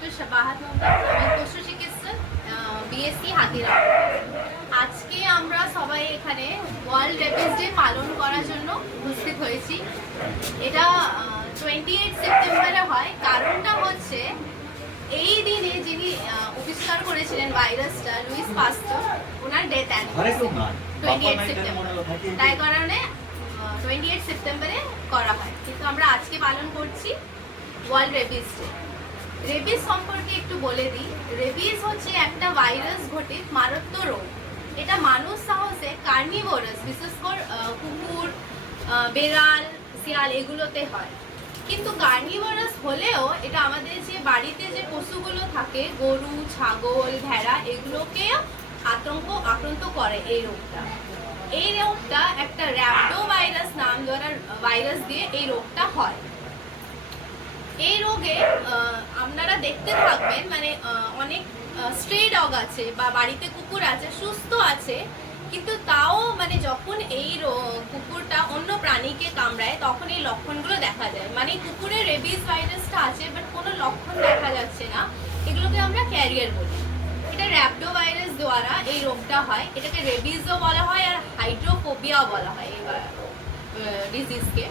Doctor শাবাহাত Mohammad আমি পশু BSc হাতিরা। আজকে আমরা সবাই এখানে ওয়ার্ল্ড রেবিস ডে পালন করার জন্য উপস্থিত হয়েছি। এটা টোয়েন্টি এইট সেপ্টেম্বরে হয়। কারণটা হচ্ছে এই দিনে যিনি আবিষ্কার করেছিলেন ভাইরাসটা লুইস পাস্টার ওনার ডেথ টোয়েন্টি এইট সেপ্টেম্বর তাই কারণে টোয়েন্টি এইট সেপ্টেম্বরে করা হয়। কিন্তু আমরা আজকে পালন করছি ওয়ার্ল্ড রেবিস ডে রেবিস সম্পর্কে একটু বলে দিই। রেবিস হচ্ছে একটা ভাইরাস ঘটিত মারাত্মক রোগ। এটা মানুষ সাহসে কার্নিভোরাস, বিশেষ করে কুকুর বেড়াল, শিয়াল এগুলোতে হয়। কিন্তু কার্নিভোরাস হলেও এটা আমাদের যে বাড়িতে যে পশুগুলো থাকে, গরু, ছাগল, ভেড়া, এগুলোকে আতঙ্ক, আক্রান্ত করে এই রোগটা। এই রোগটা একটা র্যাপডো ভাইরাস নাম দ্বারা, ভাইরাস দিয়ে এই রোগটা হয়। এই রোগে আপনারা দেখতে থাকবেন মানে অনেক স্ট্রে ডগ আছে বা বাড়িতে কুকুর আছে, সুস্থ আছে, কিন্তু তাও মানে যখন এই কুকুরটা অন্য প্রাণীকে কামড়ায়, তখন এই লক্ষণগুলো দেখা যায়। মানে কুকুরের রেবিস ভাইরাসটা আছে বাট কোনো লক্ষণ দেখা যাচ্ছে না। এগুলোকে আমরা ক্যারিয়ার বলি। এটা র্যাপডো ভাইরাস দ্বারা এই রোগটা হয়। এটাকে রেবিসও বলা হয় আর হাইড্রোফোবিয়া বলা হয় এই ডিজিজকে